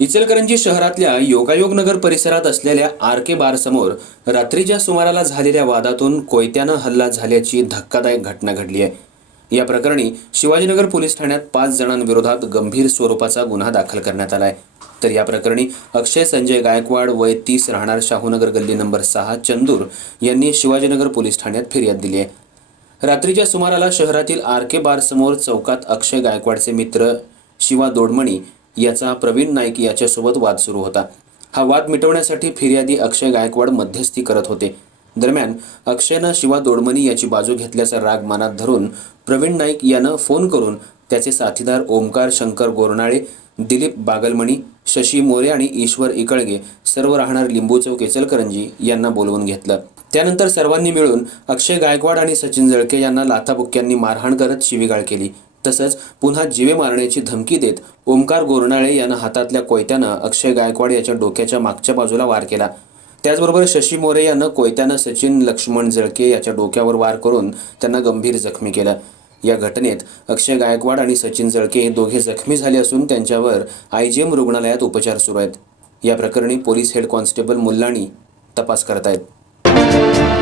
इचलकरंजी शहरातल्या योगायोग नगर परिसरात असलेल्या आर के बार समोर रात्रीच्या सुमाराला झालेल्या वादातून कोयत्यानं हल्ला झाल्याची धक्कादायक घटना घडली आहे. या प्रकरणी शिवाजीनगर पोलीस ठाण्यात पाच जणांविरोधात गंभीर स्वरूपाचा गुन्हा दाखल करण्यात आलाय. तर या प्रकरणी अक्षय संजय गायकवाड वय तीस राहणार शाहूनगर गल्ली नंबर सहा चंदूर यांनी शिवाजीनगर पोलीस ठाण्यात फिर्याद दिली आहे. रात्रीच्या सुमाराला शहरातील आर के बार समोर चौकात अक्षय गायकवाडचे मित्र शिवा दोडमणी याचा प्रवीण नाईक याच्यासोबत वाद सुरू होता. हा वाद मिटवण्यासाठी फिर्यादी अक्षय गायकवाड मध्यस्थी करत होते. दरम्यान अक्षयनं शिवा दोडमणी याची बाजू घेतल्याचा राग मनात धरून प्रवीण नाईक यानं फोन करून त्याचे साथीदार ओमकार शंकर गोरनाळे दिलीप बागलमणी शशी मोरे आणि ईश्वर इकळगे सर्व राहणार लिंबू चौक केचलकरंजी यांना बोलवून घेतलं. त्यानंतर सर्वांनी मिळून अक्षय गायकवाड आणि सचिन जळके यांना लाथाबुक्क्यांनी मारहाण करत शिवीगाळ केली. तसंच पुन्हा जीवे मारण्याची धमकी देत ओमकार गोरनाळे यानं हातातल्या कोयत्यानं अक्षय गायकवाड याच्या डोक्याच्या मागच्या बाजूला वार केला. त्याचबरोबर शशी मोरे यानं कोयत्यानं सचिन लक्ष्मण जळके याच्या डोक्यावर वार करून त्यांना गंभीर जखमी केलं. या घटनेत अक्षय गायकवाड आणि सचिन जळके हे दोघे जखमी झाले असून त्यांच्यावर आय जे एम रुग्णालयात उपचार सुरू आहेत. या प्रकरणी पोलीस हेड कॉन्स्टेबल मुल्लाणी तपास करत आहेत